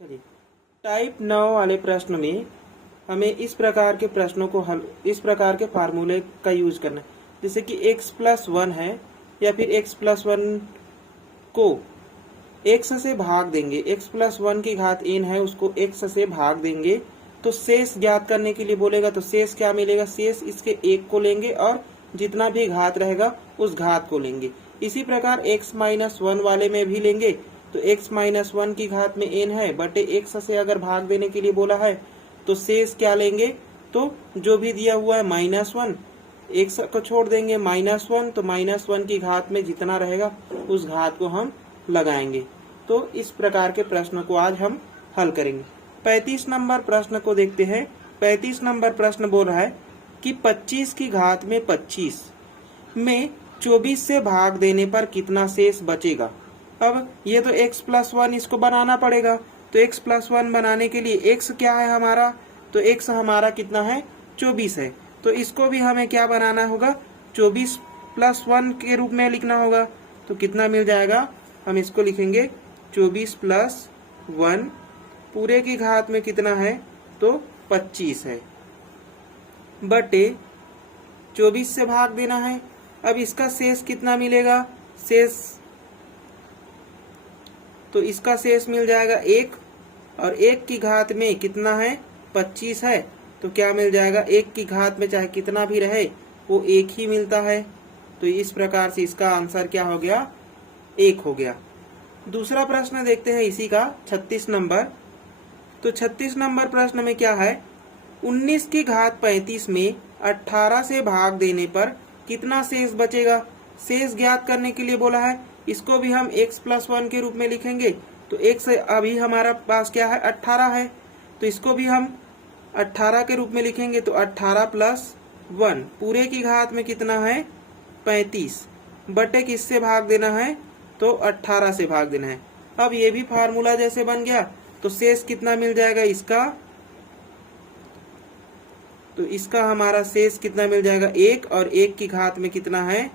चलिए, टाइप 9 वाले प्रश्न में हमें इस प्रकार के प्रश्नों को इस प्रकार के फार्मूले का यूज करना है। जैसे कि x+1 है या फिर x+1 को x से भाग देंगे, x+1 की घात n है उसको x से भाग देंगे तो शेष ज्ञात करने के लिए बोलेगा। तो शेष क्या मिलेगा? शेष इसके एक को लेंगे और जितना भी घात रहेगा उस घात को लेंगे। इसी प्रकार x-1 वाले में भी लेंगे तो x-1 की घात में n है बटे x से अगर भाग देने के लिए बोला है तो शेष क्या लेंगे? तो जो भी दिया हुआ है -1, x को छोड़ देंगे -1, तो -1 की घात में जितना रहेगा उस घात को हम लगाएंगे। तो इस प्रकार के प्रश्न को आज हम हल करेंगे। 35 नंबर प्रश्न को देखते हैं। 35 नंबर प्रश्न बोल रहा है कि 25 की घात में 25 में 24 से भाग देने पर कितना शेष बचेगा। अब ये तो x+1 इसको बनाना पड़ेगा। तो x+1 बनाने के लिए x क्या है हमारा? तो x हमारा कितना है? 24 है। तो इसको भी हमें क्या बनाना होगा? 24+1 के रूप में लिखना होगा। तो कितना मिल जाएगा? हम इसको लिखेंगे 24+1 पूरे की घात में कितना है? तो 25 है बटे 24 से भाग देना है। अब इसका शेष कितना मिलेगा? शेष तो इसका शेष मिल जाएगा 1 और 1 की घात में कितना है? 25 है। तो क्या मिल जाएगा? 1 की घात में चाहे कितना भी रहे वो 1 ही मिलता है। तो इस प्रकार से इसका आंसर क्या हो गया? 1 हो गया। दूसरा प्रश्न देखते हैं इसी का 36 नंबर। तो 36 नंबर प्रश्न में क्या है? 19 की घात 35 में 18 से भाग देने पर कितना शेष बचेगा? शेष ज्ञात करने के लिए बोला है। इसको भी हम x+1 के रूप में लिखेंगे। तो x अभी हमारा पास क्या है? 18 है। तो इसको भी हम 18 के रूप में लिखेंगे। तो 18+1 पूरे की घात में कितना है? 35 बटे किससे भाग देना है? तो 18 से भाग देना है। अब ये भी फार्मूला जैसे बन गया। तो शेष कितना मिल जाएगा इसका? तो इसका हमारा शेष कितना मिल जाएगा? 1 और 1 की घात में कितना है?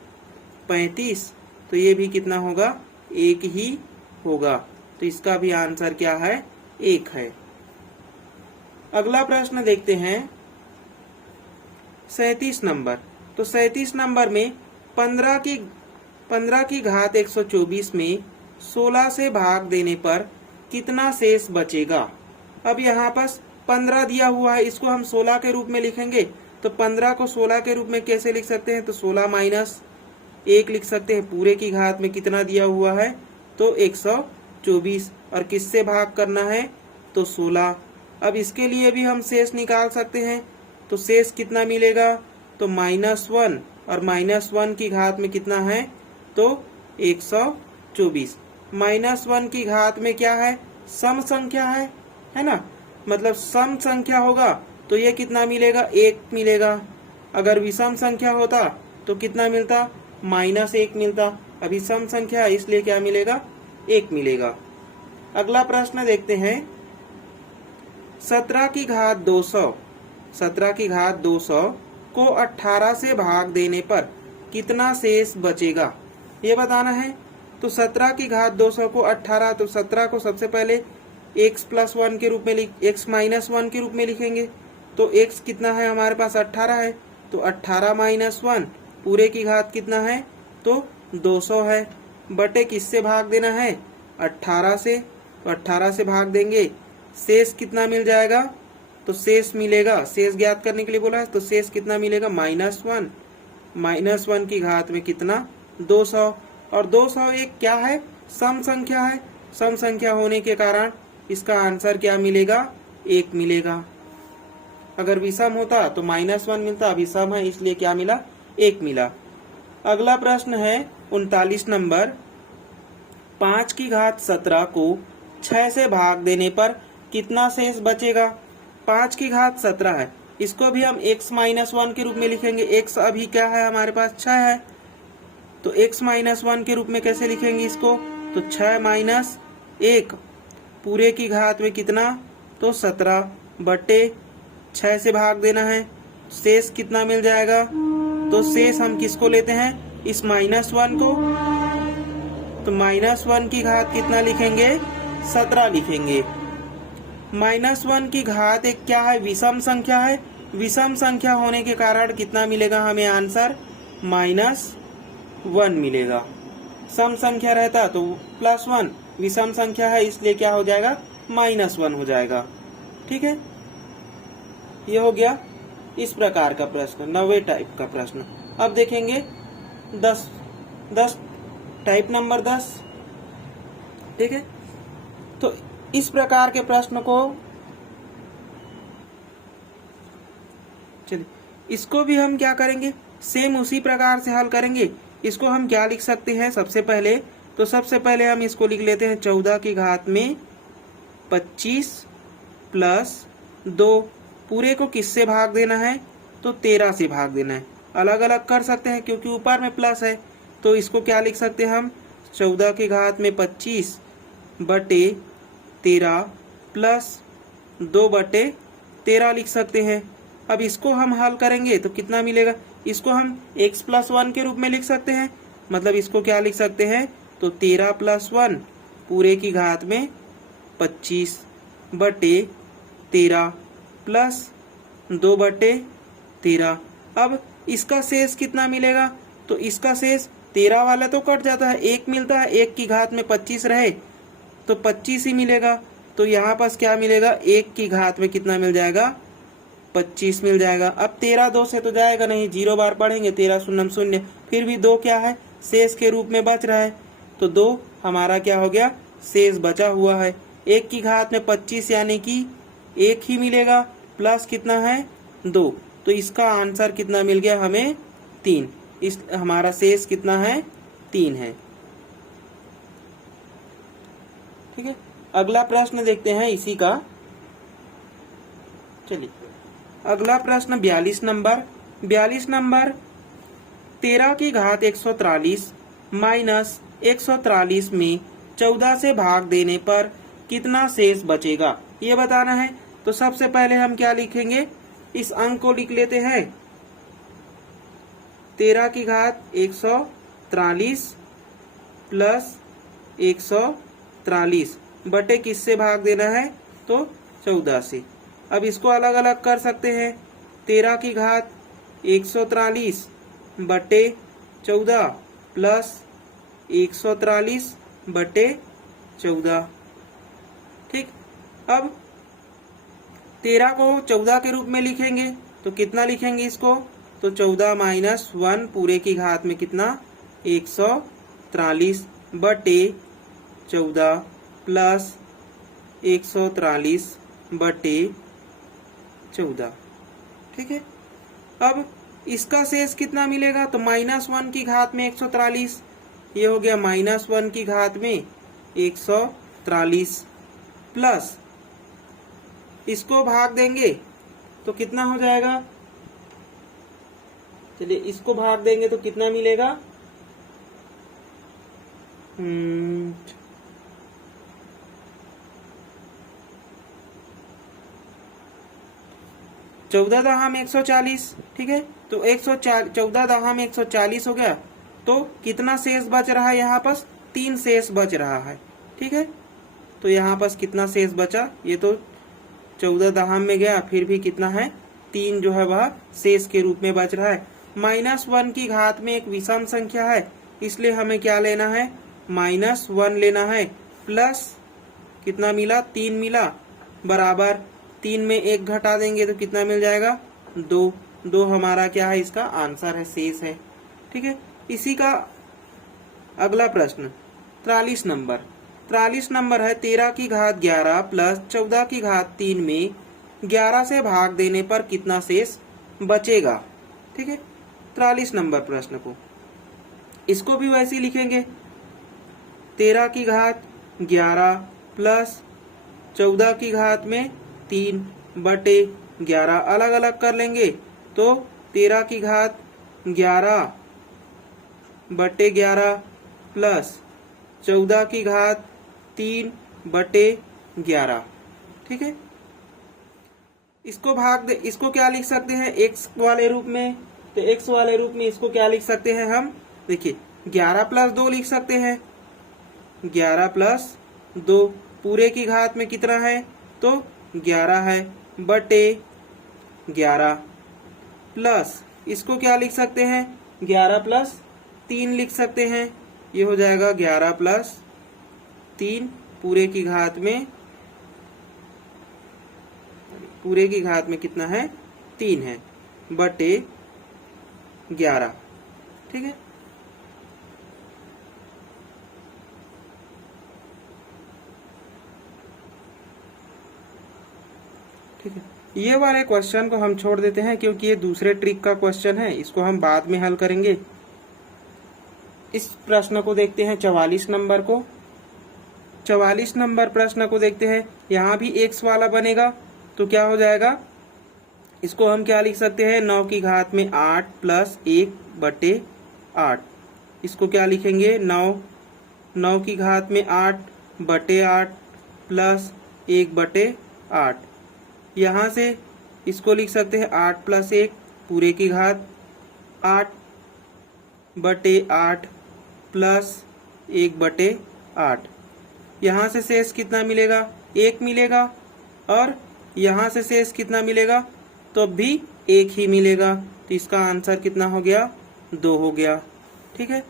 35। तो ये भी कितना होगा? 1 ही होगा। तो इसका भी आंसर क्या है? 1 है। अगला प्रश्न देखते हैं 37 नंबर। तो 37 नंबर में 15 की घात 124 में 16 से भाग देने पर कितना शेष बचेगा। अब यहाँ पास 15 दिया हुआ है, इसको हम 16 के रूप में लिखेंगे। तो 15 को 16 के रूप में कैसे लिख सकते हैं? तो 16 - 1 लिख सकते हैं। पूरे की घात में कितना दिया हुआ है? तो 124 और किससे भाग करना है? तो 16। अब इसके लिए भी हम शेष निकाल सकते हैं। तो शेष कितना मिलेगा? तो -1 और -1 की घात में कितना है? तो 124। -1 की घात में क्या है? सम संख्या है ना? मतलब सम संख्या होगा तो ये कितना मिलेगा? 1 मिलेगा। अगर विषम संख्या होता तो कितना मिलता? -1 मिलता। अभी सम संख्या है इसलिए क्या मिलेगा? 1 मिलेगा। अगला प्रश्न देखते हैं 17 की घात 200। 17 की घात 200 को 18 से भाग देने पर कितना शेष बचेगा ये बताना है। तो 17 की घात 200 को 18, तो 17 को सबसे पहले x+1 के रूप में x-1 के रूप में लिखेंगे। तो x कितना है हमारे पास? 18 है। तो 18 - 1 पूरे की घात कितना है? तो 200 है बटे किससे भाग देना है? 18 से। तो 18 से भाग देंगे। शेष कितना मिल जाएगा? तो शेष मिलेगा, शेष ज्ञात करने के लिए बोला है। तो शेष कितना मिलेगा? -1। -1 की घात में कितना? 200। और 200 एक क्या है? सम संख्या है। सम संख्या होने के कारण इसका आंसर क्या मिलेगा? 1 मिलेगा। अगर विषम होता तो -1 मिलता। अभी सम है इसलिए क्या मिला? 1 मिला। अगला प्रश्न है 39 नंबर। 5 की घात 17 को 6 से भाग देने पर कितना शेष बचेगा। 5 की घात 17 है, इसको भी हम x-1 के रूप में लिखेंगे। x अभी क्या है हमारे पास? 6 है। तो x-1 के रूप में कैसे लिखेंगे इसको? तो 6 - 1 पूरे की घात में कितना? तो 17 बटे 6 से भाग देना है। शेष कितना मिल जाएगा? तो शेष हम किसको लेते हैं? इस -1 को। तो -1 की घात कितना लिखेंगे? 17 लिखेंगे। -1 की घात एक क्या है, विषम संख्या है। विषम संख्या होने के कारण कितना मिलेगा हमें आंसर, -1 मिलेगा। सम संख्या रहता तो +1, विषम संख्या है इसलिए क्या हो जाएगा, -1 हो जाएगा। ठीक है, ये हो गया इस प्रकार का प्रश्न, 90 टाइप का प्रश्न। अब देखेंगे 10 टाइप नंबर 10। ठीक है, तो इस प्रकार के प्रश्न को, चलिए इसको भी हम क्या करेंगे, सेम उसी प्रकार से हल करेंगे। इसको हम क्या लिख सकते हैं, सबसे पहले हम इसको लिख लेते हैं 14 की घात में 25 प्लस 2। पूरे को किससे भाग देना है, तो 13 से भाग देना है। अलग अलग कर सकते हैं क्योंकि ऊपर में प्लस है, तो इसको क्या लिख सकते हैं हम, 14 की घात में 25 बटे 13 प्लस 2 बटे 13 लिख सकते हैं। अब इसको हम हल करेंगे तो कितना मिलेगा, इसको हम x+1 के रूप में लिख सकते हैं। मतलब इसको क्या लिख सकते हैं, तो 13 + 1 पूरे की घात में 25 बटे 13 प्लस 2 बटे 13। अब इसका शेष कितना मिलेगा, तो इसका शेष 13 वाला तो कट जाता है, 1 मिलता है, 1 की घात में 25 रहे तो 25 ही मिलेगा। तो यहाँ पास क्या मिलेगा, 1 की घात में कितना मिल जाएगा, 25 मिल जाएगा। अब 13 2 से तो जाएगा नहीं, 0 बार पढ़ेंगे, 13 शून्यम 0, फिर भी 2 क्या है, शेष के रूप में बच रहा है। तो 2 हमारा क्या हो गया, शेष बचा हुआ है। 1 की घात में 25 यानी कि 1 ही मिलेगा, प्लस कितना है, 2। तो इसका आंसर कितना मिल गया हमें, 3। इस हमारा शेष कितना है, 3 है। ठीक है, अगला प्रश्न देखते हैं इसी का। चलिए अगला प्रश्न 42 नंबर। 13 की घात 143 माइनस 143 में 14 से भाग देने पर कितना शेष बचेगा, ये बताना है। तो सबसे पहले हम क्या लिखेंगे, इस अंक को लिख लेते हैं। 13 की घात 143 प्लस 143 बटे किससे भाग देना है, तो 14 से। अब इसको अलग अलग कर सकते हैं। 13 की घात 143 बटे 14 प्लस 143 बटे 14। ठीक, अब 13 को 14 के रूप में लिखेंगे तो कितना लिखेंगे इसको, तो 14 - 1 पूरे की घात में कितना, 143 बटे 14 प्लस 143 बटे 14। ठीक है, अब इसका शेष कितना मिलेगा, तो -1 की घात में 143, ये हो गया -1 की घात में 143 प्लस इसको भाग देंगे तो कितना हो जाएगा, चलिए इसको भाग देंगे तो कितना मिलेगा, 14 दहाम 140। ठीक है, तो 14 दहाम 140 हो गया। तो कितना शेष बच रहा है, यहाँ पास 3 शेष बच रहा है। ठीक है, तो यहाँ पास कितना शेष बचा, ये तो 14 दहाम में गया, फिर भी कितना है, 3 जो है वह शेष के रूप में बच रहा है। -1 की घात में एक विषम संख्या है, इसलिए हमें क्या लेना है, -1 लेना है। प्लस कितना मिला, 3 मिला, बराबर 3 में 1 घटा देंगे तो कितना मिल जाएगा, 2। 2 हमारा क्या है, इसका आंसर है, शेष है। ठीक है, इसी का अगला प्रश्न 43 नंबर। 43 नंबर है 13 की घात 11 प्लस 14 की घात 3 में 11 से भाग देने पर कितना शेष बचेगा। ठीक है, 43 नंबर प्रश्न को इसको भी वैसे ही लिखेंगे। 13 की घात 11 प्लस 14 की घात में 3 बटे 11 अलग अलग कर लेंगे तो 13 की घात 11 बटे 11 प्लस 14 की घात 3 बटे 11। ठीक है, इसको क्या लिख सकते हैं, x वाले रूप में। तो x वाले रूप में इसको क्या लिख सकते हैं हम, देखिए 11 + 2 लिख सकते हैं। 11 + 2 पूरे की घात में कितना है, तो 11 है बटे 11 प्लस इसको क्या लिख सकते हैं 11 प्लस 3 लिख सकते हैं। ये हो जाएगा 11 प्लस 3 पूरे की घात में कितना है 3 है बटे 11। ठीक है, ठीक है। ये वाले क्वेश्चन को हम छोड़ देते हैं क्योंकि ये दूसरे ट्रिक का क्वेश्चन है, इसको हम बाद में हल करेंगे। इस प्रश्न को देखते हैं 44 नंबर को। 44 नंबर प्रश्न को देखते हैं। यहाँ भी x वाला बनेगा तो क्या हो जाएगा, इसको हम क्या लिख सकते हैं 9 की घात में 8 प्लस 1 बटे 8। इसको क्या लिखेंगे 9 की घात में 8 बटे 8 प्लस 1 बटे 8। यहाँ से इसको लिख सकते हैं 8 प्लस 1 पूरे की घात 8 बटे 8 प्लस 1 बटे 8। यहाँ से शेष कितना मिलेगा 1 मिलेगा और यहाँ से शेष कितना मिलेगा तो भी 1 ही मिलेगा। तो इसका आंसर कितना हो गया 2 हो गया। ठीक है।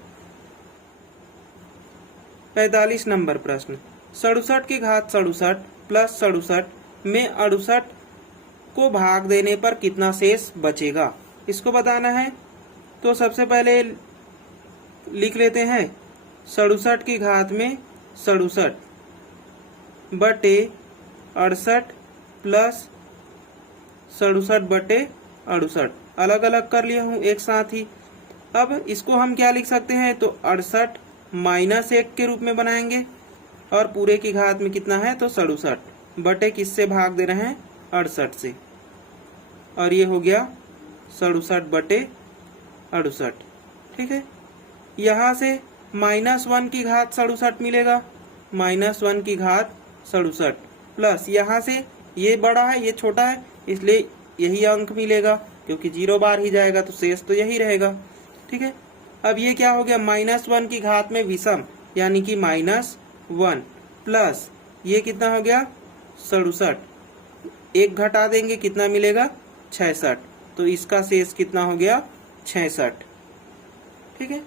45 नंबर प्रश्न 67 की घात 67 प्लस 67 में 68 को भाग देने पर कितना शेष बचेगा, इसको बताना है। तो सबसे पहले लिख लेते हैं 67 की घात में 67 बटे 68 प्लस 67 बटे 68। अलग अलग कर लिया हूँ एक साथ ही। अब इसको हम क्या लिख सकते हैं तो 68 माइनस 1 के रूप में बनाएंगे और पूरे की घात में कितना है तो 67 बटे किससे भाग दे रहे हैं 68 से, और ये हो गया 67 बटे 68। ठीक है। यहाँ से -1 की घात 67 मिलेगा, -1 की घात 67 प्लस यहाँ से ये बड़ा है ये छोटा है इसलिए यही अंक मिलेगा क्योंकि 0 बार ही जाएगा तो शेष तो यही रहेगा। ठीक है। अब ये क्या हो गया -1 की घात में विषम यानी कि -1 प्लस ये कितना हो गया 67, 1 घटा देंगे कितना मिलेगा 66। तो इसका शेष कितना हो गया 66। ठीक है।